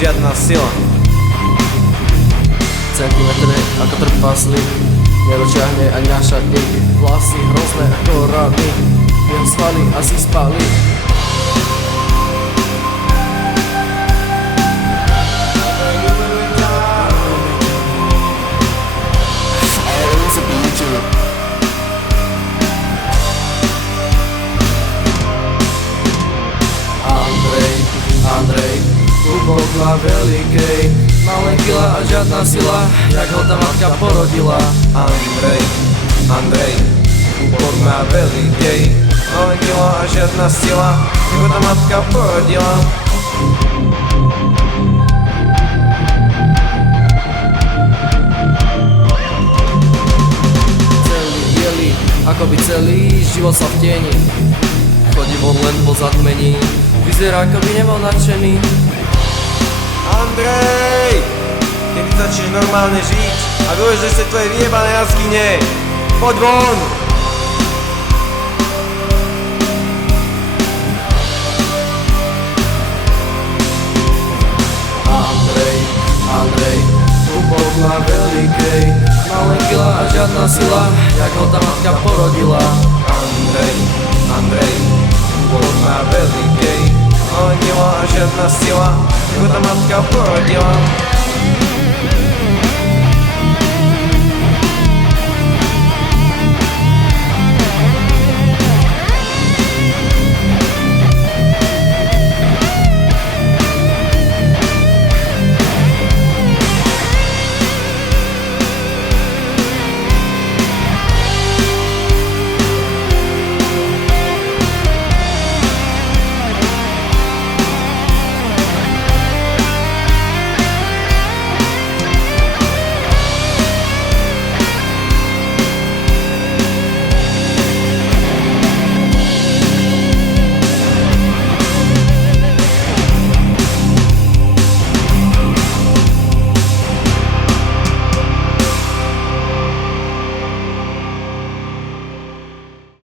žiadna sila. Centimetre ako trpaslík, nedočiahne ani na šatník. Vlasy hrozné ako rany, jeho svaly asi spali. Andrej, hlubok má veľkej, mal len kila a žiadna sila, jak ho tá matka porodila. Andrej, hlubok má veľkej, mal len kila a žiadna sila, jak ho tá matka porodila. Celý bielý, akoby celý život sa v tieni, chodí von len po zatmení, vyzerá ako by nebol nadšený. Andrej, kedy začneš normálne žiť a vieš, že ste tvoje vyjebané jaskyne, poď von! Andrej, hlubok má veľkej, mal len kila a žiadna sila, jak ho tá